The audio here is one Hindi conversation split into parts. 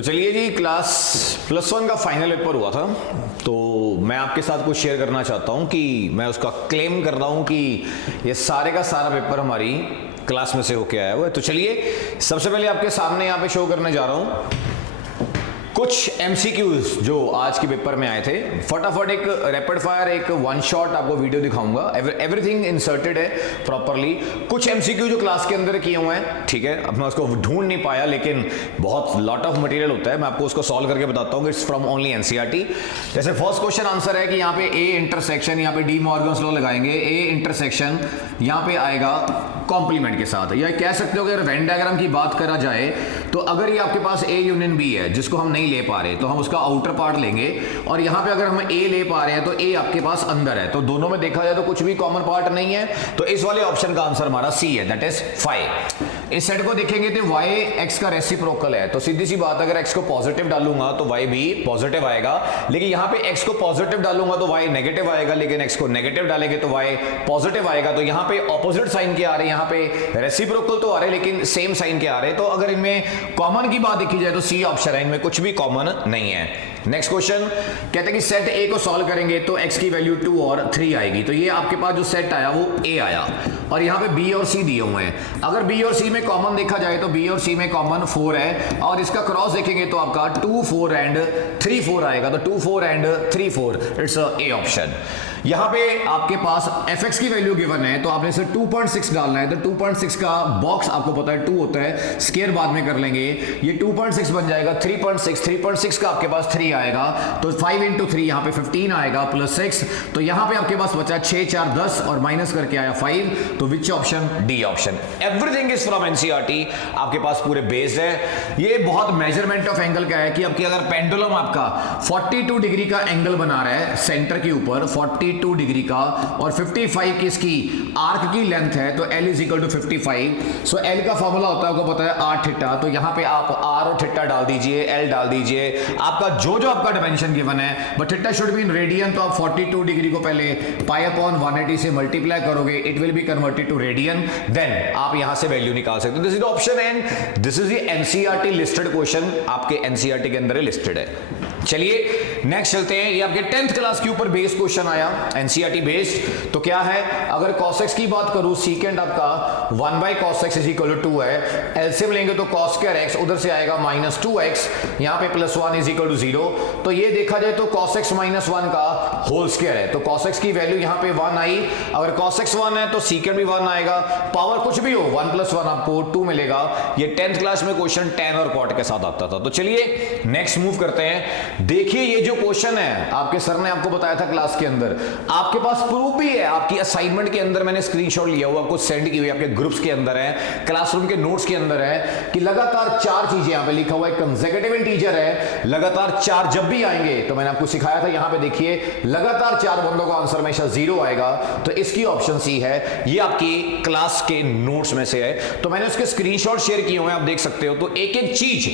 तो चलिए जी, क्लास +1 का फाइनल पेपर हुआ था, तो मैं आपके साथ कुछ शेयर करना चाहता हूं कि मैं उसका क्लेम कर रहा हूं कि ये सारे का सारा पेपर हमारी क्लास में से होके आया हुआ है। तो चलिए, सबसे पहले आपके सामने यहाँ पे शो करने जा रहा हूं कुछ एमसीक्यूज जो आज के पेपर में आए थे। फटाफट एक रैपिड फायर, एक वन शॉट आपको वीडियो दिखाऊंगा। एवरीथिंग इंसर्टेड है प्रॉपरली। कुछ एमसीक्यू जो क्लास के अंदर किए हुए हैं, ठीक है, अब मैं उसको ढूंढ नहीं पाया, लेकिन बहुत लॉट ऑफ मटेरियल होता है, मैं आपको उसको सॉल्व करके बताता हूँ। It's from only NCERT. जैसे फर्स्ट क्वेश्चन आंसर है कि यहाँ पे ए इंटरसेक्शन, यहाँ पे डी मॉर्गन्स लॉ लगाएंगे, ए इंटरसेक्शन यहाँ पे आएगा कॉम्प्लीमेंट के साथ, या कह सकते हो कि अगर वेन डायग्राम की बात करा जाए तो अगर ये आपके पास ए यूनियन बी है जिसको हम नहीं ले पा रहे, तो हम उसका आउटर पार्ट लेंगे, और यहां पे अगर हम ए ले पा रहे हैं तो ए आपके पास अंदर है, तो दोनों में देखा जाए तो कुछ भी कॉमन पार्ट नहीं है, तो इस वाले ऑप्शन का आंसर हमारा सी है, दैट इज 5। इस सेट को देखेंगे तो y x का रेसिप्रोकल है, तो सीधी सी बात, अगर x को पॉजिटिव डालूंगा तो y भी पॉजिटिव आएगा, लेकिन यहां पे x को पॉजिटिव डालूंगा तो y नेगेटिव आएगा, लेकिन x को नेगेटिव डालेंगे तो y पॉजिटिव आएगा। तो यहां पे ऑपोजिट साइन के आ रहे हैं, यहां पे रेसिप्रोकल तो आ रहे हैं लेकिन सेम साइन के आ रहे हैं, तो अगर इनमें कॉमन की बात देखी जाए तो सी ऑप्शन है, इनमें कुछ भी कॉमन नहीं है। नेक्स्ट क्वेश्चन कहते हैं कि सेट ए को सॉल्व करेंगे तो x की वैल्यू 2 और 3 आएगी, तो ये आपके पास जो सेट आया वो a आया, और यहाँ पे b और c दिए हुए हैं। अगर b और c में कॉमन देखा जाए तो b और c में कॉमन 4 है, और इसका क्रॉस देखेंगे तो आपका 2 4 एंड 3 4 आएगा, तो 2 4 एंड 3 4, इट्स ए ऑप्शन। यहाँ पे आपके पास fx की वैल्यू गिवन है, तो आपने इसे 2.6 डालना है, तो 2.6 का बॉक्स आपको पता है 2 होता है, स्केयर बाद में कर लेंगे, ये 2.6 बन जाएगा 3.6 का आपके पास 3 आएगा, तो 5 इंटू 3 यहाँ पे 15 आएगा प्लस 6, तो यहाँ पे आपके पास बचा 6 4 10 और माइनस करके आया 5, तो which option? D option. Everything is from NCERT, आपके पास पूरे बेस्ड है। ये बहुत मेजरमेंट ऑफ एंगल का है कि आपकी अगर पेंडुलम आपका 42 डिग्री का एंगल बना रहा है सेंटर के ऊपर 42 डिग्री का, और 55 की इसकी आर्क की लेंथ है, तो L is equal to 55। So L का फॉर्मूला होता है, आपको पता है r थीटा, तो यहाँ पे आप r और थीटा डाल दीजिए, L डाल दीजिए, आपका जो आपका डायमेंशन गिवन है, but theta should be in radian, तो आप 42 डिग्री को पहले पाई अपॉन 180 से मल्टीप्लाई करोगे, it will be converted to radian, then आप यहां से वैल्यू निकाल सकते हो। This is the option and this is the NCERT listed question, आपके एनसीईआरटी के अंदर लिस्टेड है। चलिए नेक्स्ट चलते हैं, ये आपके 10th क्लास के ऊपर बेस्ड क्वेश्चन आया, एनसीईआरटी बेस्ड। तो क्या है, अगर cos x की बात करूं, सीकेंड आपका 1/cos x is equal to 2 है, एलसीएम लेंगे तो cos स्क्वायर x उधर से आएगा -2x, यहां पे +1 इज इक्वल टू 0, तो ये देखा जाए तो cos x -1 का होल स्क्वायर है, तो cos x की वैल्यू यहां पे 1 आई, अगर cos x 1 है तो सीकेंड भी 1 आएगा, पावर कुछ भी हो 1 + 1 आपको 2 मिलेगा। ये 10th क्लास में क्वेश्चन tan और cot के साथ आता था। तो चलिए नेक्स्ट मूव करते हैं। देखिए ये जो क्वेश्चन है, आपके सर ने आपको बताया था क्लास के अंदर, आपके पास प्रूफ भी है, आपकी असाइनमेंट के अंदर मैंने स्क्रीनशॉट लिया हुआ, आपको सेंड की हुई, आपके ग्रुप्स के अंदर है, क्लासरूम के नोट्स के अंदर है, कि लगातार 4 चीजें यहां पे लिखा हुआ है, कंसेक्यूटिव इंटीजर है, लगातार 4 जब भी आएंगे, तो मैंने आपको सिखाया था, यहां पे देखिए लगातार 4 बंदों का आंसर हमेशा 0 आएगा, तो इसकी ऑप्शन सी है। ये आपकी क्लास के नोट्स में से है, तो मैंने उसके स्क्रीनशॉट शेयर किए हुए हैं, आप देख सकते हो, तो एक एक चीज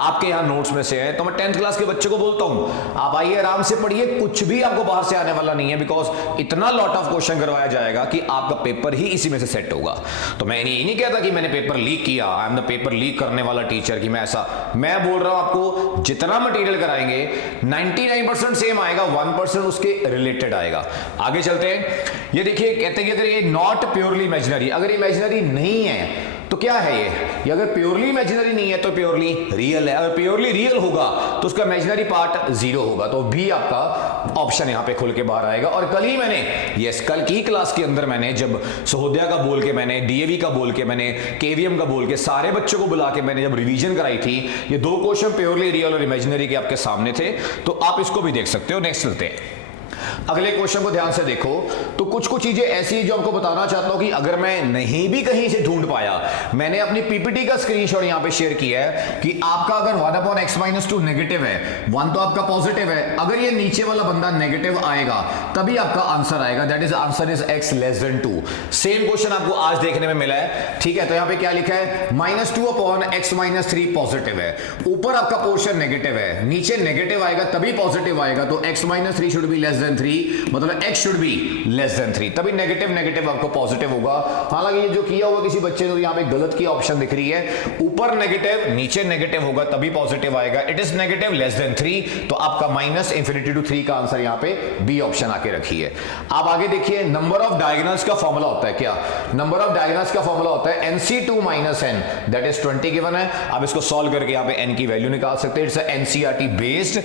आपके यहां नोट्स में से है। तो मैं 10th क्लास के बच्चे को बोलता हूं, आप आइए आराम से पढ़िए, कुछ भी आपको बाहर से आने वाला नहीं है, बिकॉज इतना लॉट ऑफ क्वेश्चन करवाया जाएगा कि आपका पेपर ही इसी में से सेट होगा। तो मैं ये नहीं कहता कि मैंने पेपर लीक किया, I am the paper leak करने वाला टीचर, कि मैं ऐसा, मैं बोल रहा हूं आपको जितना मटेरियल कराएंगे 99% सेम आएगा, 1% उसके रिलेटेड आएगा। आगे चलते हैं, ये देखिए कहते हैं कि अगर ये नॉट प्योरली इमेजिनरी, अगर इमेजिनरी नहीं है तो क्या है ये अगर प्योरली इमेजिनरी नहीं है तो प्योरली रियल है, अगर प्योरली रियल होगा तो उसका इमेजिनरी पार्ट 0 होगा, तो भी आपका ऑप्शन यहां पे खुल के बाहर आएगा। और कल ही मैंने, यस कल की क्लास के अंदर मैंने जब सहोदया का बोल के, मैंने डीएवी का बोल के, मैंने केवीएम का बोल के, सारे बच्चों को बुला के मैंने जब रिवीजन कराई थी, ये 2 क्वेश्चन प्योरली रियल और इमेजिनरी के आपके सामने थे, तो आप इसको भी देख सकते हो। नेक्स्ट चलते हैं, अगले क्वेश्चन को ध्यान से देखो, तो कुछ ऐसी है जो आपको बताना चाहता हूं कि अगर मैं नहीं भी कहीं से ढूंढ पाया, मैंने अपनी पीपीटी का स्क्रीनशॉट यहां पे शेयर किया है कि आपका अगर 1/x - 2 नेगेटिव है, 1 तो आपका पॉजिटिव है, अगर ये नीचे वाला बंदा नेगेटिव आएगा तभी आपका आंसर आएगा, that is answer is x < 2। Same question आपको आज देखने में मिला है, ठीक है, तो यहां पे क्या लिखा है, -2/x - 3 पॉजिटिव है, ऊपर आपका पोर्शन नेगेटिव है, नीचे नेगेटिव आएगा तभी पॉजिटिव आएगा, तो x - 3 शुड बी < देन 3, मतलब x should be less than 3, तभी नेगेटिव नेगेटिव आपको पॉजिटिव होगा। हालांकि ये जो किया हुआ किसी बच्चे ने, तो यहाँ पे गलत की ऑप्शन दिख रही है, ऊपर नेगेटिव नीचे नेगेटिव होगा तभी पॉजिटिव आएगा। It is negative less than 3, तो आपका माइनस इंफिनिटी टू 3 का आंसर यहाँ पे बी ऑप्शन आके रखी है। अब आगे देखिए, नंबर ऑफ डायगोनल्स का फॉर्मूला होता है क्या? नंबर ऑफ डायगोनल्स का फॉर्मूला होता है NC2 minus n, that is 20 given है। अब इसको सॉल्व करके यहाँ पे n की वैल्यू निकाल सकते हैं। It's NCERT based.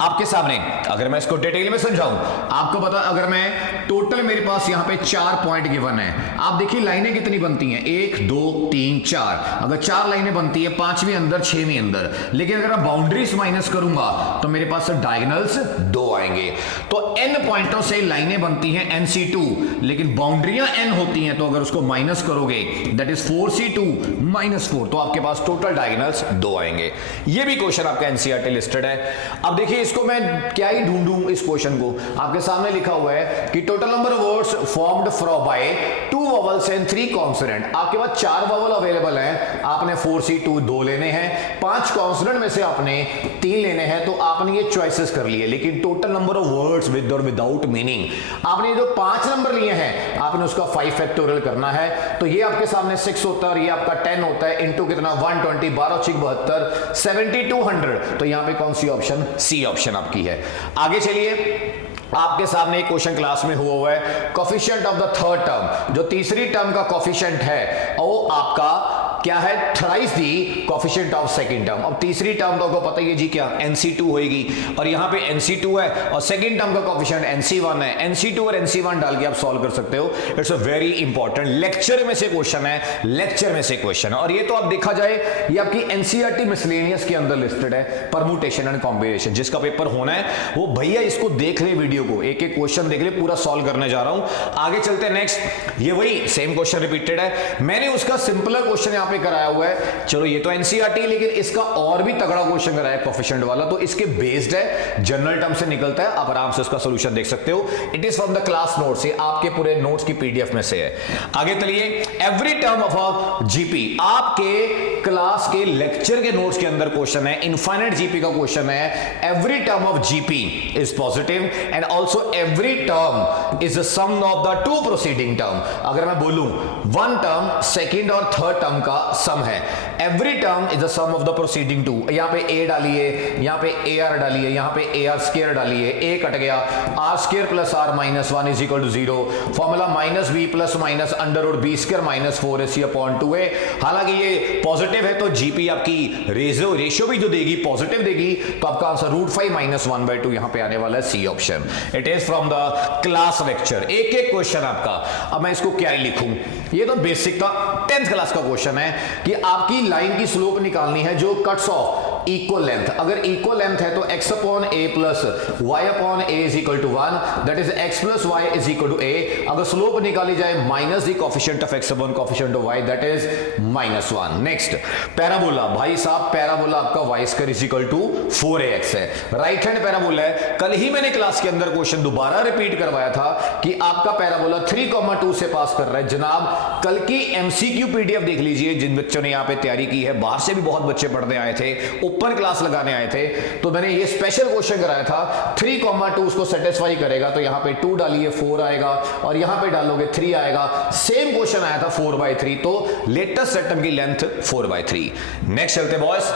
आपके सामने अगर मैं इसको डिटेल में समझाऊं, आपको पता, अगर मैं टोटल मेरे पास यहाँ पे 4 पॉइंट गिवन है, आप देखिए लाइनें कितनी बनती हैं, 1 2 3 4, अगर 4 लाइनें बनती है, 5वीं अंदर 6वीं अंदर, लेकिन अगर मैं बाउंड्रीज माइनस करूंगा तो मेरे पास डायगोनल्स 2 आएंगे। तो n पॉइंटों से लाइनें बनती हैं NC2, लेकिन बाउंड्रियां n होती हैं, तो अगर उसको माइनस करोगे दैट इज 4C2 माइनस 4, तो आपके पास टोटल डायगोनल्स 2 आएंगे। ये भी क्वेश्चन आपका NCERT लिस्टेड है। अब देखिए इसको मैं क्या ही ढूंढूं, इस क्वेश्चन को आपके सामने लिखा हुआ है कि total number of words formed from by 2 vowels and 3 consonant. आपके पास 4 वोवेल अवेलेबल है, आपने 4C2 2 लेने हैं, 5 कॉन्सोनेंट में से आपने 3 लेने हैं, तो आपने ये चॉइसेस कर लिए। लेकिन total number of words with और विदाउट मीनिंग, आपने जो 5 नंबर लिए हैं, आपने उसका 5 फैक्टोरियल करना है। तो ये आपके सामने 6 होता है और ये आपका 10 होता है, इनटू कितना 120, 12 6 72, 7200। तो यहां पे कौन सी ऑप्शन? सी ऑप्शन आपकी है। आगे चलिए, आपके सामने एक क्वेश्चन क्लास में हुआ है, coefficient of the third term, जो तीसरी टर्म का कोफिशिएंट है वो आपका क्या है? Thrice the coefficient of second term. अब तीसरी टर्म तो आपको पता ही है जी, क्या NC2 होगी, और यहां पे NC2 है और सेकंड टर्म का कोफिशिएंट NC1 है। NC2 और NC1 डाल के आप सॉल्व कर सकते हो। It's a very important, lecture में से क्वेश्चन है, लेक्चर में से क्वेश्चन है। और ये तो आप देखा जाए, ये आपकी NCERT मिसलेनियस के अंदर लिस्टेड है, परमुटेशन एंड कॉम्बिनेशन। जिसका पेपर होना है वो भैया इसको देख ले, वीडियो को एक एक क्वेश्चन देख ले, पूरा सॉल्व करने जा रहा हूं। आगे चलते हैं नेक्स्ट। ये वही सेम क्वेश्चन रिपीटेड है, मैंने उसका सिंपलर क्वेश्चन यहां पे कराया हुआ है। चलो ये तो NCERT, लेकिन इसका और भी तगड़ा क्वेश्चन कराया है कोफिशिएंट वाला, तो इसके बेस्ड है, जनरल टर्म से निकलता है, आप आराम से उसका सॉल्यूशन देख सकते हो। It is from the class note से, आपके पूरे नोट्स की PDF में से है। आगे चलिए, every term of a GP, आपके क्लास के लेक्चर के नोट्स के अंदर क्वेश्चन है, इनफाइनाइट GP का क्वेश्चन है। Every term of GP is positive and also every term is the sum of the 2 proceeding term. अगर मैं बोलूं 1 टर्म सेकंड और थर्ड टर्म का सम है, every term is the sum of the proceeding 2। यहां पे A डालिए, यहां पे AR डालिए, यहां पे AR स्क्वायर डालिए, A कट गया, R square plus R minus 1 is equal to 0। Formula minus B plus minus under root B square minus 4AC upon 2A। हालांकि ये पॉजिटिव है तो GP आपकी रेशियो भी जो देगी पॉजिटिव देगी, तो आपका आंसर √5 माइनस 1/2 यहां पे आने वाला है, C option. It is from the class lecture. एक एक क्वेश्चन आपका, अब मैं इसको क्या ही लिखूं, ये तो बेसिक था, 10th क्लास का क्वेश्चन है कि आपकी लाइन की स्लोप निकालनी है जो कट्स ऑफ इक्वल लेंथ। अगर इक्वल लेंथ है तो x upon a plus y upon a is equal to 1, that is x plus y is equal to a। अगर स्लोप निकाली जाए minus the coefficient of x upon coefficient of y, that is -1। Next, parabola, भाई साहब पैराबोला आपका y square is equal to 4ax है, राइट हैंड पैराबोला है। कल ही मैंने क्लास के अंदर क्वेश्चन दोबारा रिपीट करवाया था कि आपका पैराबोला 3,2 से पास कर रहा है। जनाब कल की MCQ PDF देख लीजिए, जिन बच्चों ने यहां पे तैयारी की है, बाहर से भी बहुत बच्चे पढ़ने आए थे, ओपन क्लास लगाने आए थे, तो मैंने ये स्पेशल क्वेश्चन कराया था। 3,2 उसको सेटिस्फाई करेगा, तो यहां पे 2 डालिए 4 आएगा, और यहां पे डालोगे 3 आएगा। सेम क्वेश्चन आया था 4/3, तो लेटेस्ट सेटअप की लेंथ 4/3। नेक्स्ट चलते boys,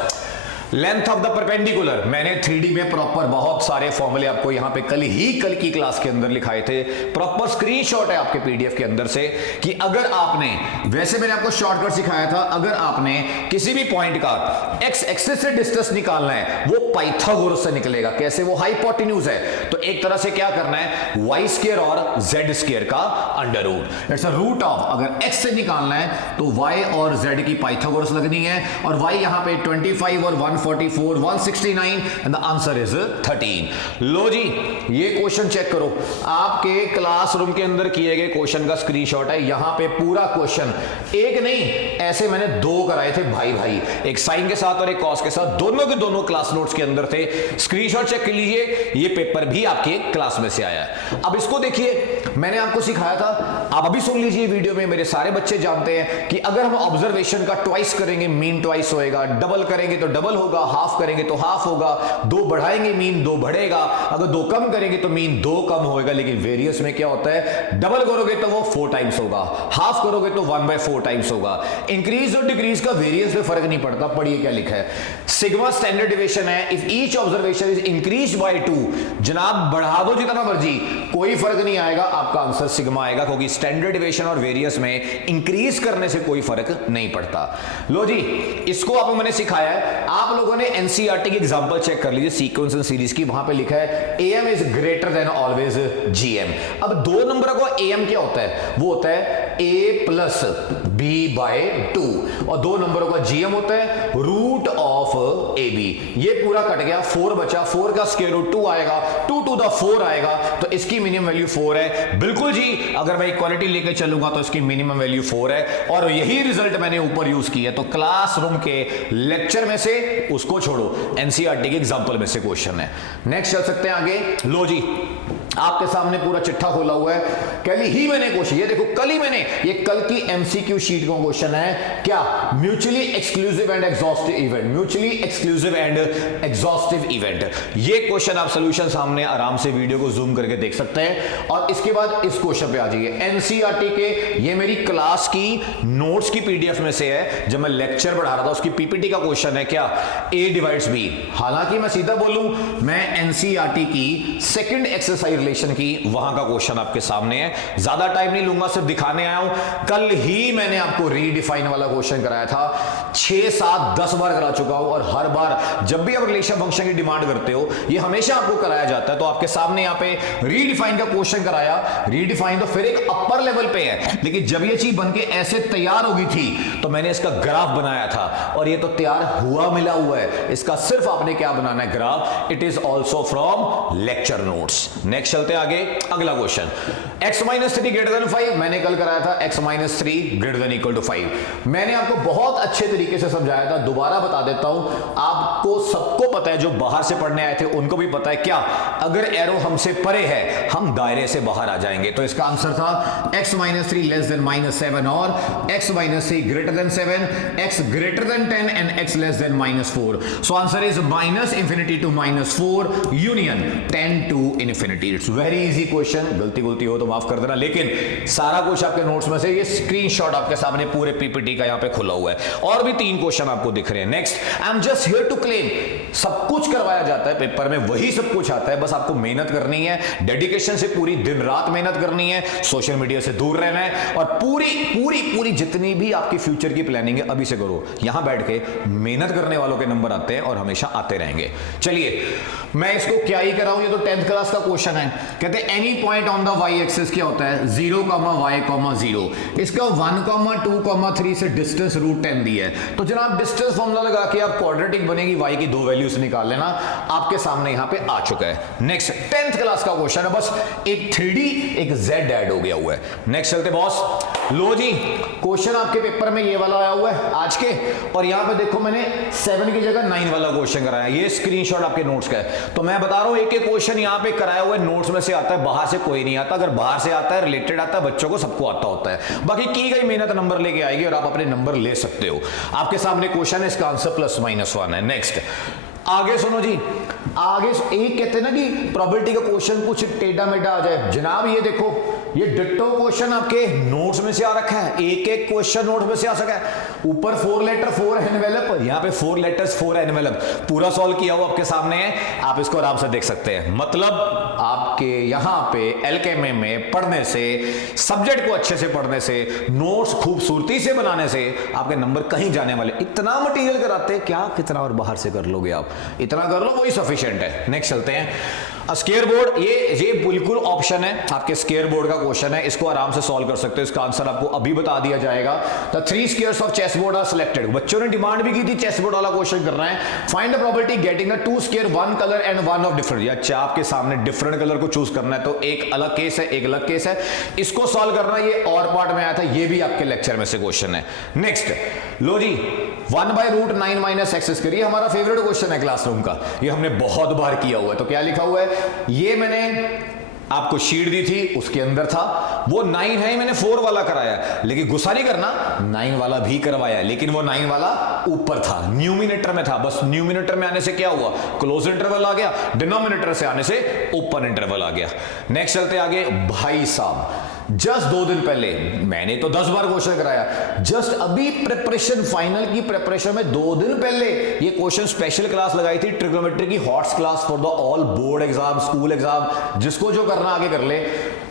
length of the perpendicular. मैंने 3D में प्रॉपर बहुत सारे फॉर्मूले आपको यहां पे कल की क्लास के अंदर लिखाए थे, प्रॉपर स्क्रीनशॉट है आपके PDF के अंदर से कि अगर आपने, वैसे मैंने आपको शॉर्टकट सिखाया था, अगर आपने किसी भी पॉइंट का x एक्सिस से डिस्टेंस निकालना है वो पाइथागोरस से निकलेगा। कैसे? वो हाइपोटेन्यूज है, तो एक तरह से क्या करना है, y स्क्वायर और z स्क्वायर का under root, it's a root of, अगर x से निकालना है तो y और z की पाइथागोरस लगनी है, और y यहां पे 25 और 144, 169 एंड द आंसर इज 13। लो जी, ये क्वेश्चन चेक करो, आपके क्लासरूम के अंदर किए गए क्वेश्चन का स्क्रीनशॉट है। यहां पे पूरा क्वेश्चन, एक नहीं ऐसे मैंने 2 कराए थे भाई भाई, एक साइन के साथ और एक कॉस के साथ, दोनों के दोनों क्लास नोट्स के अंदर थे। स्क्रीनशॉट चेक कर लीजिए, ये पेपर भी आपके क्लास में से आया है। अब इसको देखिए, मैंने आपको सिखाया था, आप अभी सुन लीजिए वीडियो में, मेरे सारे बच्चे जानते हैं कि अगर हम ऑब्जर्वेशन का ट्वाइस करेंगे मीन ट्वाइस होएगा, डबल करेंगे तो डबल होगा, हाफ करेंगे तो हाफ होगा, 2 बढ़ाएंगे मीन 2 बढ़ेगा, अगर 2 कम करेंगे तो मीन 2 कम होएगा। लेकिन वेरियस में क्या होता है, डबल करोगे तो वो 4 टाइम्स होगा, हाफ करोगे तो 1/4 टाइम्स होगा। इंक्रीज और डिक्रीज का वेरियस में फर्क नहीं पड़ता। पढ़िए क्या लिखा है, सिग्मा स्टैंडर्ड डिविएशन है, if each observation is increase by 2, जनाब बढ़ा दो जितना मर्जी, कोई फर्क नहीं आएगा, आपका आंसर सिग्मा आएगा, क्योंकि स्टैंडर्ड डिविएशन और वेरियस में इंक्रीज करने से कोई फर्क नहीं पड़ता। लो जी, इसको आपको मैंने सिखाया है। आप लोगों ने एनसीईआरटी की एग्जांपल चेक कर लीजिए सीक्वेंस एंड सीरीज की, वहां पे लिखा है am is greater than always GM. अब 2 नंबर का एएम क्या होता है, वो होता है a प्लस बी बाय 2, और 2 नंबरों का जीएम होता है रूट ऑफ ए बी। ये पूरा कट गया, 4 बचा, 4 का स्क्वायर रूट 2 आएगा, 2 टू द 4 आएगा, तो इसकी मिनिमम वैल्यू 4 है। बिल्कुल जी, अगर मैं इक्वालिटी लेके चलूंगा तो इसकी मिनिमम वैल्यू 4 है, और यही रिजल्ट मैंने ऊपर यूज किया। तो क्लासरूम के लेक्चर में से उसको छोड़ो, एनसीईआरटी के एग्जांपल में से क्वेश्चन है। नेक्स्ट चल सकते हैं आगे। लो जी, आपके सामने पूरा चिट्ठा खोला हुआ है, कल ही मैंने क्वेश्चन, ये देखो कल ही मैंने, ये कल की एमसीक्यू शीट का क्वेश्चन है, क्या mutually exclusive and exhaustive event, mutually exclusive and exhaustive event. ये क्वेश्चन आप सॉल्यूशन सामने आराम से वीडियो को जूम करके देख सकते हैं। और इसके बाद इस क्वेश्चन पे आ जाइए, एनसीईआरटी के, ये मेरी क्लास की नोट्स की पीडीएफ में से है, जब मैं लेक्चर पढ़ा रहा था उसकी पीपीटी का क्वेश्चन है, क्या ए डिवाइड्स बी। हालांकि मैं सीधा बोलूं, मैं एनसीईआरटी की सेकंड एक्सरसाइज रिलेशन की वहां का क्वेश्चन आपके सामने है, ज्यादा टाइम नहीं लूंगा, सिर्फ दिखाने आया हूं। कल ही मैंने आपको रीडिफाइन वाला क्वेश्चन कराया था, 6, 7, 10 बार करा चुका हूं, और हर बार जब भी आप रिलेशन फंक्शन की डिमांड करते हो, ये हमेशा आपको कराया जाता है। तो आपके सामने यहां पे रीडिफाइन का क्वेश्चन कराया, रीडिफाइन तो फिर एक अपर लेवल पे है, लेकिन जब ये चीज बनके ऐसे तैयार होगी थी तो मैंने इसका ग्राफ बनाया था, और ये तो तैयार हुआ मिला हुआ है, इसका सिर्फ आपने क्या बनाना है, graph. It is also from lecture notes. Next चलते आगे, अगला question, x minus 3 greater than 5, मैंने कल कराया था x minus 3 greater than equal to 5। मैंने आपको बहुत अच्छे तरीके से समझाया था, दोबारा बता देता हूं, आपको सबको पता है, जो बाहर से पढ़ने आए थे उनको भी पता है, क्या अगर एरो हमसे परे है हम दायरे से बाहर आ जाएंगे। तो इसका आंसर था x माइनस 3 लेस देन -7 और x minus 3 greater than 7, x greater than 10 and x less than -4। So answer is -infinity to -4 union 10 to infinity. It's very easy question, गलती हो तो माफ कर देना, लेकिन सारा कुछ आपके नोट्स में से, ये स्क्रीनशॉट आपके सामने पूरे पीपीटी का यहां पे खुला हुआ है, और भी 3 क्वेश्चन आपको दिख रहे हैं। Next, I am just here to claim, सब कुछ करवाया जाता है पेपर में, वही सब कुछ आता है, बस आपको मेहनत करनी है, डेडिकेशन से पूरी दिन रात मेहनत करनी है, सोशल मीडिया से दूर रहना है, और पूरी जितनी भी आपकी फ्यूचर की प्लानिंग है अभी से करो। यहां बैठ के मेहनत करने वालों के नंबर आते हैं और हमेशा आते रहेंगे। चलिए, मैं इसको क्या ही कराऊं, ये तो 10th क्लास का क्वेश्चन है। कहते हैं any point on the Y axis क्या होता है, 0, y, 0। इसका 1, 2, 3 से डिस्टेंस √10 दिया है, तो जनाब डिस्टेंस फॉर्मूला लगा के आप क्वाड्रेटिक बनेगी, y की 2 वैल्यूज निकाल लेना, आपके सामने यहां पे आ चुका है। नेक्स्ट 10th क्लास का क्वेश्चन है, बस एक 3D एक Z ऐड हो गया हुआ है। नेक्स्ट चलते बॉस। लो जी, क्वेश्चन आपके पेपर में ये वाला आया हुआ है आज के, और यहां पे देखो मैंने 7 की जगह 9 वाला क्वेश्चन कराया, ये स्क्रीनशॉट आपके नोट्स का है। तो मैं बता रहा हूं, एक क्वेश्चन यहां पे कराया हुआ है, नोट्स में से आता है, बाहर से कोई नहीं आता। अगर बाहर से आता है, रिलेटेड आता है, बच्चों को सबको आता होता है, बाकी की गई मेहनत नंबर लेके आएगी और आप अपने नंबर ले सकते हो। आपके सामने क्वेश्चन है, इसका आंसर +-1 है। नेक्स्ट आगे सुनो जी, आगे एक कहते हैं ना कि प्रोबेबिलिटी का क्वेश्चन कुछ टेढ़ा मेढ़ा आ जाए, जनाब ये देखो, ये डिट्टो क्वेश्चन आपके नोट्स में से आ रखा है, एक क्वेश्चन नोट्स में से आ सका है। ऊपर 4 लेटर 4 एनवेलप, यहाँ पे 4 लेटर्स 4 एनवेलप, पूरा सॉल्व किया हुआ आपके सामने है, आप इसको आराम से देख सकते हैं। मतलब आपके यहाँ पे एलकेएम में पढ़ने से, सब्जेक्ट को अच्छे से पढ़ने से, नोट्स खूबसूरती से बनाने से आपके नंबर कहीं जाने वाले। इतना मटेरियल कराते हैं, क्या कितना और बाहर से कर लोगे आप, इतना कर लो वही सफिशिएंट है। नेक्स्ट चलते हैं, स्क्वायर बोर्ड, ये बिल्कुल ऑप्शन है आपके स्क्वायर बोर्ड का क्वेश्चन है, इसको आराम से सॉल्व कर सकते हो, इसका आंसर आपको अभी बता दिया जाएगा। The 3 squares of chess board are selected, बच्चों ने डिमांड भी की थी चेस बोर्ड वाला क्वेश्चन करना है। Find the probability getting the 2 square 1 colour and 1 of different, या चाप के सामने डिफरेंट कलर को चूज करना है, तो एक अलग केस है, एक अलग केस है, इसको सॉल्व करना, ये और पार्ट में आया था, ये भी आपके लेक्चर में से क्वेश्चन है। नेक्स्ट लो जी, 1/√9 - x स्क्वायर, ये हमारा फेवरेट क्वेश्चन है क्लासरूम का, ये हमने बहुत बार किया हुआ है। तो क्या लिखा हुआ है, ये मैंने आपको शीट दी थी, उसके अंदर था वो 9 है, मैंने 4 वाला कराया, लेकिन गुस्सा नहीं करना, 9 वाला भी करवाया, लेकिन वो 9 वाला ऊपर था, न्यूमिनेटर में था। बस न्यूमिनेटर में आने से क्या हुआ, क्लोज इंटरवल आ गया, डिनोमिनेटर से आने से ओपन इंटरवल आ गया। नेक्स्ट चलते आगे। भाई साहब जस्ट 2 दिन पहले मैंने तो 10 बार क्वेश्चन कराया, जस्ट अभी प्रिपरेशन, फाइनल की प्रिपरेशन में 2 दिन पहले ये क्वेश्चन स्पेशल क्लास लगाई थी, ट्रिग्नोमेट्री की hots class for the all board exam, school exam, जिसको जो करना आगे कर ले।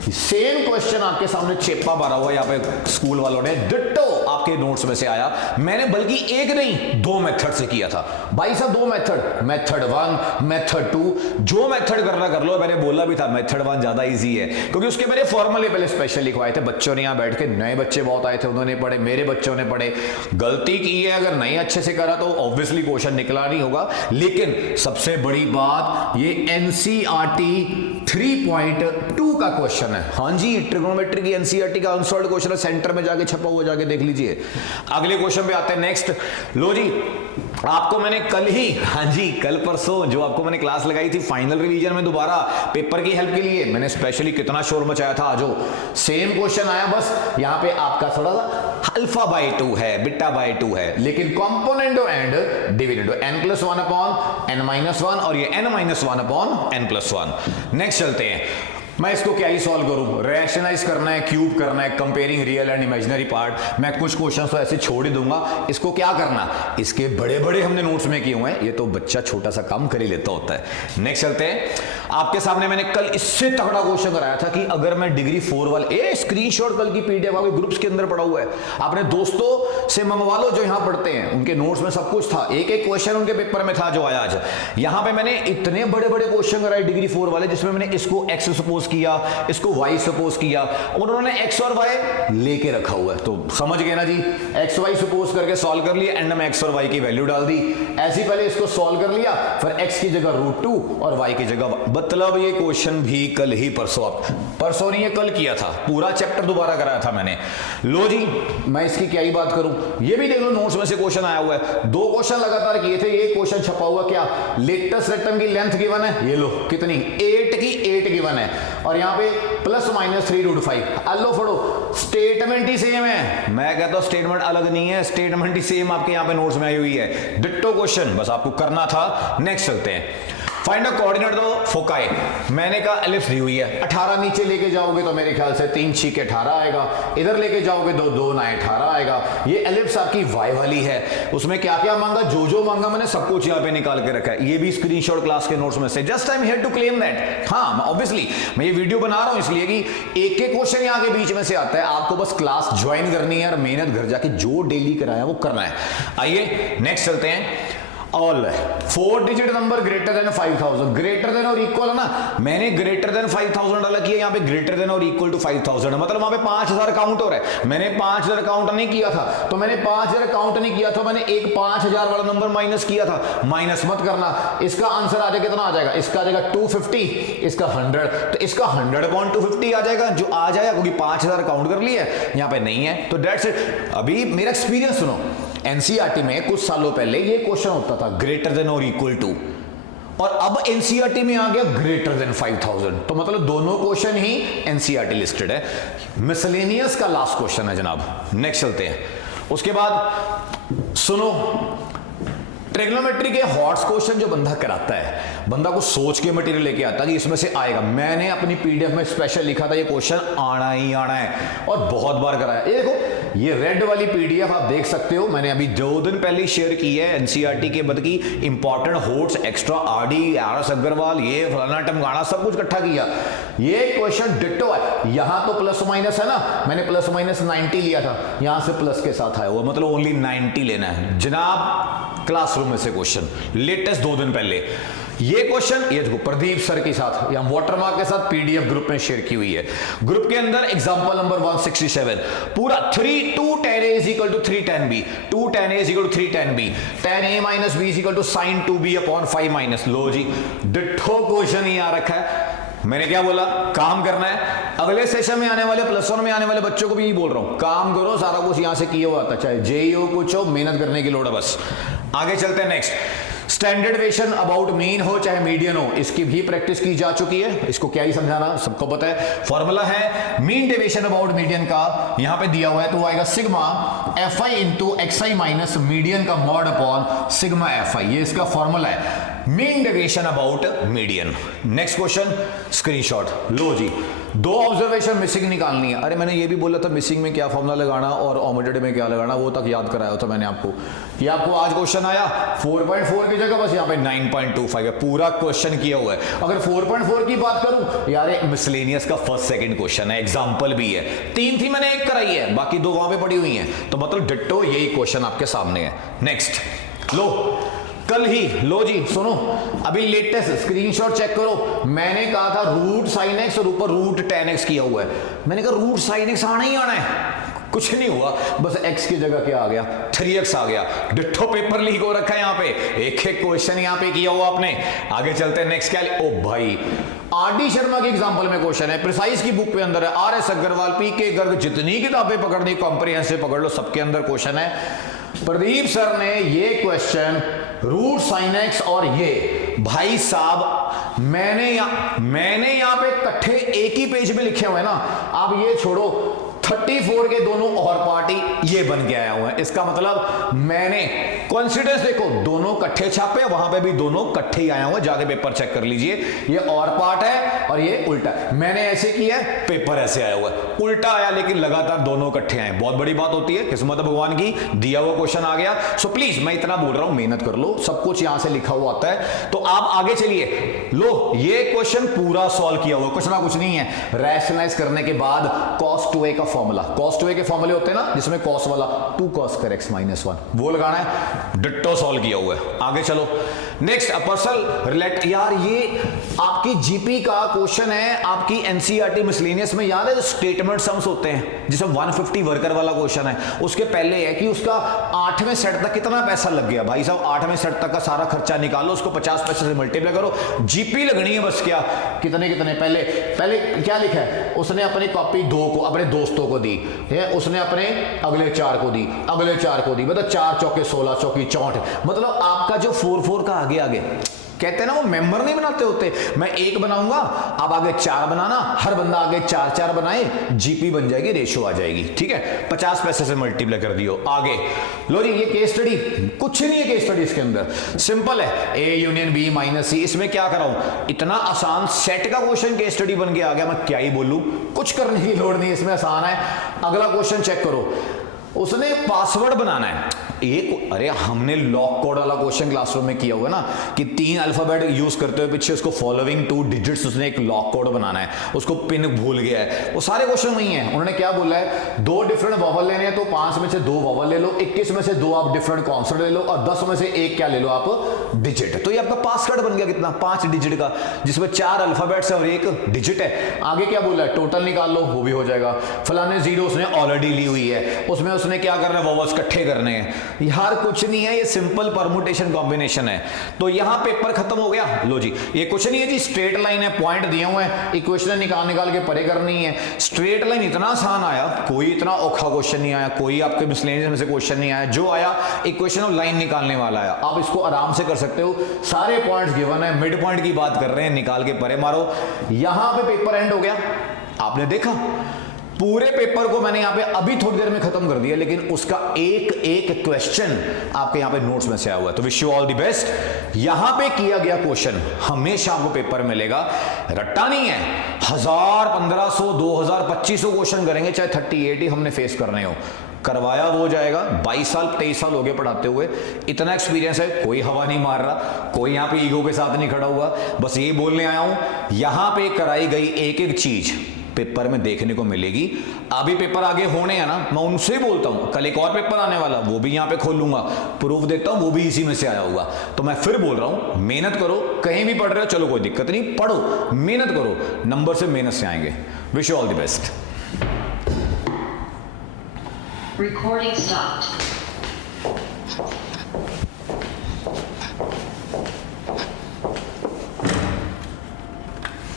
सेम क्वेश्चन आपके सामने चेप्पा मारा हुआ यहाँ पे स्कूल वालों ने, डिट्टो आपके नोट्स में से आया। मैंने बल्कि एक नहीं 2 मेथड से किया था भाई साहब, 2 मेथड, मेथड 1 मेथड 2, जो मेथड करना कर लो। मैंने बोला भी था मेथड 1 ज्यादा इजी है, क्योंकि उसके मेरे फॉर्मूले पहले स्पेशल लिखवाए थे, बच्चों ने यहाँ बैठ के, नए बच्चे बहुत आए थे, उन्होंने पढ़े, मेरे बच्चों ने पढ़े। गलती की है, अगर नहीं अच्छे से करा तो ऑब्वियसली क्वेश्चन निकला नहीं होगा। लेकिन सबसे बड़ी बात, ये एनसीईआरटी 3.2 का क्वेश्चन है। हाँ जी, ट्रिग्नोमेट्री की एनसीईआरटी का अनसॉल्व्ड क्वेश्चन है, सेंटर में जाके छपा हुआ, जाके देख लीजिए। अगले क्वेश्चन पे आते हैं। नेक्स्ट लो जी, आपको मैंने कल ही, हाँ जी कल परसों जो आपको मैंने क्लास लगाई थी फाइनल रिवीजन में दोबारा पेपर की हेल्प के लिए, मैंने स्पेशली कितना शोर मचाया था। जो सेम क्वेश्चन आया, बस यहां पे आपका थोड़ा सा अल्फा बाय 2 है, बीटा बाय 2 है, लेकिन componendo and dividendo n+1 upon n-1 और ये n-1 अपॉन n+1। नेक्स्ट चलते हैं। मैं इसको क्या ही सॉल्व करूं, रैशनलाइज करना है, क्यूब करना है, comparing real and imaginary part. मैं कुछ क्वेश्चन तो ऐसे छोड़ ही दूंगा, इसको क्या करना, इसके बड़े बड़े हमने नोट्स में किए हुए हैं, ये तो बच्चा छोटा सा काम कर ही लेता होता है। नेक्स्ट चलते हैं। आपके सामने मैंने कल इससे तगड़ा क्वेश्चन कराया था कि अगर मैं डिग्री 4 वाले, स्क्रीनशॉट कल की पीडीएफ आपके ग्रुप्स के अंदर पड़ा हुआ है, आपने दोस्तों से मंगवा लो जो यहां पढ़ते हैं, उनके नोट्स में सब कुछ था, एक एक क्वेश्चन उनके पेपर में था जो आया आज। यहां पे मैंने इतने बड़े बड़े क्वेश्चन कराए डिग्री 4 वाले, जिसमें मैंने इसको एक्स सपोज किया, इसको y सपोज किया, उन्होंने x और y लेके रखा हुआ है, तो समझ गए ना जी। x y सपोज करके सॉल्व कर लिया, एंड में x और y की वैल्यू डाल दी। ऐसे पहले इसको सॉल्व कर लिया, फिर x की जगह √2 और y की जगह, मतलब ये क्वेश्चन भी कल ही, परसों नहीं, ये कल किया था, पूरा चैप्टर दोबारा कराया था मैंने। लो जी, मैं इसकी क्या ही बात करूं, ये भी देख लो नोट्स में से क्वेश्चन आया हुआ है, 2 क्वेश्चन लगातार किए थे। ये क्वेश्चन छपा हुआ क्या, लेटेस्ट रेक्टम की लेंथ गिवन है, ये लो कितनी 8 की 8 गिवन है, और यहां पे +-3√5। अल्लो फड़ो, स्टेटमेंट ही सेम है, मैं कहता हूं स्टेटमेंट अलग नहीं है, स्टेटमेंट ही सेम आपके यहां पे नोट्स में आई हुई है, डिट्टो क्वेश्चन, बस आपको करना था। नेक्स्ट चलते हैं। फाइंड द कोऑर्डिनेट दो फोकाई, मैंने कहा एलिप्स दी हुई है, 18 नीचे लेके जाओगे तो मेरे ख्याल से 3 6 18 आएगा, इधर लेके जाओगे तो 2 9 18 आएगा। ये एलिप्स आपकी y वाली है, उसमें क्या क्या मांगा, जो मांगा मैंने सब कुछ यहाँ पे निकाल के रखा है, ये भी स्क्रीनशॉट क्लास के नोट्स में से, just I am here to claim that. हाँ ऑब्वियसली मैं ये वीडियो बना रहा हूं इसलिए कि एक एक क्वेश्चन यहाँ के बीच में से आता है, आपको बस क्लास ज्वाइन करनी है और मेहनत घर जाके जो डेली कराया वो करना है। आइए नेक्स्ट चलते हैं। All 4 digit number greater than 5000, greater than और इक्वल है ना, मैंने ग्रेटर देन 5000 डाला किया, यहाँ पे ग्रेटर देन और इक्वल टू 5000 है, मतलब वहां पे 5000 काउंट हो रहा है, मैंने 5000 काउंट नहीं किया था, तो मैंने 5000 काउंट नहीं किया था, मैंने एक 5000 वाला नंबर माइनस किया था, माइनस मत करना, इसका आंसर आ जाएगा, कितना आ जाएगा, इसका आ जाएगा 250, इसका 100, तो इसका 100/250 आ जाएगा, जो आ जाएगा, क्योंकि 5000 काउंट कर लिया है, यहाँ पे नहीं है, तो दैट्स इट। अभी मेरा एक्सपीरियंस सुनो, एनसीईआरटी में कुछ सालों पहले ये क्वेश्चन होता था ग्रेटर देन और इक्वल टू, और अब एनसीईआरटी में आ गया ग्रेटर देन 5000, तो मतलब दोनों क्वेश्चन ही एनसीईआरटी लिस्टेड है। मिसलेनियस का लास्ट क्वेश्चन है जनाब। नेक्स्ट चलते हैं। उसके बाद सुनो, ट्रिग्नोमेट्री के हॉट्स क्वेश्चन जो बंदा कराता है, बंदा को सोच के मटेरियल लेके आता है कि इसमें से आएगा, मैंने अपनी पीडीएफ में स्पेशल लिखा था ये क्वेश्चन आना ही आना है, और बहुत बार कराया। ये देखो, ये रेड वाली पीडीएफ आप देख सकते हो, मैंने अभी 2 दिन पहले शेयर की है, एनसीईआरटी के बद की important HOTS, extra RD, RS Aggarwal, ये फलाना टमगाना सब कुछ इकट्ठा किया। ये क्वेश्चन डिट्टो है, यहां तो प्लस माइनस है ना, मैंने +-90 लिया था, यहां से प्लस के साथ आया हुआ, मतलब ओनली 90 लेना है जनाब। क्लासरूम में से क्वेश्चन लेटेस्ट 2 दिन पहले ये क्वेश्चन, ये देखो प्रदीप सर के साथ या वाटरमार्क के साथ पीडीएफ ग्रुप में शेयर की हुई है। ग्रुप के अंदर एग्जांपल नंबर 167 पूरा 2 tan a = 3 tan b, 2 tan a = 3 tan b, tan a - b = sin 2b/5 - low ji, डिट्ठो question ही आ रखा है। मैंने क्या बोला, काम करना है। अगले सेशन में आने वाले +1 में आने वाले बच्चों को भी यही बोल रहा हूं, काम करो, सारा कुछ यहां से किया हुआ था, चाहे जेईओ कुछ हो, मेहनत करने की लोड़ है बस। आगे चलते हैं। Next standard deviation about mean हो चाहे मीडियन हो, इसकी भी प्रैक्टिस की जा चुकी है, इसको क्या ही समझाना, सबको पता है। फॉर्मूला है मीन डेविएशन अबाउट मीडियन का, यहां पे दिया हुआ है, तो आएगा sigma f i into x i minus median का mod upon sigma f i, ये इसका फॉर्मूला है mean deviation about median. Next question screenshot लो जी, दो ऑब्जर्वेशन मिसिंग निकालनी है। अरे मैंने ये भी बोला था मिसिंग में क्या फॉर्मूला लगाना और ओमिटेड में क्या लगाना, वो तक याद कराया था मैंने आपको। ये आपको आज क्वेश्चन आया 4.4 की जगह बस यहाँ पे 9.25 है, पूरा क्वेश्चन किया हुआ है। अगर 4.4 की बात करूं यार, एक मिसलेनियस का फर्स्ट सेकंड क्वेश्चन है, एग्जांपल भी है, 3 थी मैंने 1 कराई है, बाकी 2 वहां पे पड़ी हुई हैं, तो मतलब डिट्टो यही क्वेश्चन आपके सामने है। नेक्स्ट लो, कल ही लो जी सुनो, अभी लेटेस्ट स्क्रीनशॉट चेक करो, मैंने कहा था रूट साइन एक्स और ऊपर रूट टेन एक्स किया हुआ है, मैंने कहा रूट साइन एक्स आना ही आना है, कुछ नहीं हुआ, बस x की जगह क्या आ गया 3x आ गया। डिट्टो पेपर लीक हो रखा है यहाँ पे, एक एक क्वेश्चन यहाँ पे किया हुआ आपने। आगे चलते हैं नेक्स्ट क्या, ओ भाई आर.डी. शर्मा के एग्जांपल में क्वेश्चन है, प्रिसाइज की बुक पे अंदर है, आर.एस. अग्रवाल, पी.के. गर्ग, जितनी किताबें पकड़नी कॉम्प्रिहेंसिव पकड़ लो, सबके अंदर क्वेश्चन है। प्रदीप सर ने ये क्वेश्चन रूट साइन एक्स और ये भाई साहब मैंने यहां पे इकट्ठे एक ही पेज पे लिखे हुए हैं ना, आप ये छोड़ो 34 के दोनों और पार्टी ये बन के आया हुआ है, इसका मतलब मैंने कॉन्सिडरेंस देखो दोनों इकट्ठे छापे, वहां पे भी दोनों इकट्ठे ही आया हुआ, जाके पेपर चेक कर लीजिए, ये और पार्ट है और ये उल्टा, मैंने ऐसे किया है, पेपर ऐसे आया हुआ है, उल्टा आया लेकिन लगातार दोनों इकट्ठे आए, बहुत बड़ी बात होती है, किस्मत भगवान की, दिया हुआ क्वेश्चन आ गया। सो प्लीज मैं इतना बोल रहा हूं, मेहनत कर लो, सब कुछ यहां से लिखा हुआ आता है, तो आप आगे चलिए। लो ये क्वेश्चन पूरा सॉल्व किया हुआ, कुछ ना कुछ नहीं है, रैशनलाइज करने के बाद cos 2a का फॉर्मूला, cos 2a के फॉर्मूले होते हैं ना जिसमें cos वाला 2 cos कर x माइनस 1 वो लगाना है, डिट्टो सॉल्व किया हुआ है। आगे चलो नेक्स्ट पर्सनल रिलेट, यार ये आपकी जीपी का क्वेश्चन है, आपकी एनसीईआरटी मिसलेनियस में याद है जो स्टेटमेंट सम्स होते हैं, जिसमें 150 वर्कर वाला क्वेश्चन है, उसके पहले है कि उसका 8वें सेट तक कितना पैसा लग गया, भाई साहब 8वें सेट तक का सारा खर्चा निकालो, उसको 50 पैसे से मल्टीप्लाई करो, जीपी लगनी है बस, क्या कितने कितने, पहले क्या लिखा है, उसने अपनी कॉपी 2 को अपने दोस्तों को दी है, उसने अपने अगले 4 को दी, अगले 4 को दी, मतलब 4 चौके 16 चौकी 64, मतलब आपका जो 4 का आगे आगे कहते हैं ना वो मेंबर नहीं बनाते होते, मैं 1 बनाऊंगा आप आगे 4 बनाना, हर बंदा आगे 4 बनाए, जीपी बन जाएगी, रेशो आ जाएगी, ठीक है, 50 पैसे से मल्टीप्लाई कर दियो। आगे लो जी, ये केस स्टडी कुछ नहीं है, केस स्टडी इसके अंदर सिंपल है, ए यूनियन बी माइनस सी, इसमें क्या कराऊं, इतना आसान सेट का क्वेश्चन केस स्टडी बन के आ गया, मैं क्या ही बोलूं, कुछ करने की लोड़ नहीं, इसमें आसान है। अगला क्वेश्चन चेक करो, उसने पासवर्ड बनाना है एक, अरे हमने लॉक कोड वाला क्वेश्चन क्लासरूम में किया हुआ ना कि 3 अल्फाबेट यूज करते हुए पीछे उसको फॉलोइंग 2 डिजिट्स उसने एक लॉक कोड बनाना है, उसको पिन भूल गया है, वो सारे क्वेश्चन वही हैं। उन्होंने क्या बोला है, 2 डिफरेंट वॉवल लेने हैं तो 5 में से 2 वॉवल ले लो, 21 में से 2 आप डिफरेंट कॉन्सोनेंट ले लो और 10 में से 1 क्या ले लो आप डिजिट, तो ये आपका पासवर्ड बन गया कितना 5 डिजिट का, जिसमें 4 अल्फाबेट्स है और 1 डिजिट है। आगे क्या बोला है, टोटल निकाल लो, वो भी हो जाएगा। फलाने जीरो उसने ऑलरेडी ली हुई है, उसमें उसने क्या करना है, वॉवल्स इकट्ठे करने हैं, यार कुछ नहीं है, ये सिंपल परमुटेशन कॉम्बिनेशन है, तो यहां पेपर खत्म हो गया। लो जी ये कुछ नहीं है जी, स्ट्रेट लाइन है, पॉइंट दिए हुए हैं, इक्वेशन निकाल के परे करनी है, स्ट्रेट लाइन इतना आसान आया, कोई इतना औखा क्वेश्चन नहीं आया, कोई आपके मिसलेनियस में से क्वेश्चन नहीं आया, जो आया इक्वेशन ऑफ लाइन निकालने वाला आया, आप इसको आराम से कर सकते हो, सारे पॉइंट्स गिवन है, मिड पॉइंट की बात कर रहे हैं, निकाल के परे मारो, यहां पे पेपर एंड हो गया। आपने देखा पूरे पेपर को मैंने यहां पे अभी थोड़ी देर में खत्म कर दिया, लेकिन उसका एक एक क्वेश्चन आपके यहां पे नोट्स में से आया हुआ है, तो wish you all the best. यहां पे किया गया क्वेश्चन हमेशा आपको पेपर मिलेगा, रट्टा नहीं है, 1000 1500 2000 2500 क्वेश्चन करेंगे, चाहे 38 ही हमने फेस करने हो, करवाया वो जाएगा। 22 साल 23 साल हो गए पढ़ाते हुए, इतना एक्सपीरियंस है, कोई हवा नहीं मार रहा, कोई यहां पे ईगो के साथ नहीं खड़ा हुआ, बस यही बोलने आया हूं, यहां पे कराई गई एक एक चीज पेपर में देखने को मिलेगी। अभी पेपर आगे होने हैं ना, मैं उनसे ही बोलता हूं, कल एक और पेपर आने वाला, वो भी यहां पे खोलूंगा, प्रूफ देता हूं, वो भी इसी में से आया होगा, तो मैं फिर बोल रहा हूं मेहनत करो, कहीं भी पढ़ रहे हो चलो कोई दिक्कत नहीं, पढ़ो मेहनत करो, नंबर से मेहनत से आएंगे। Wish you all the best. Recording stopped.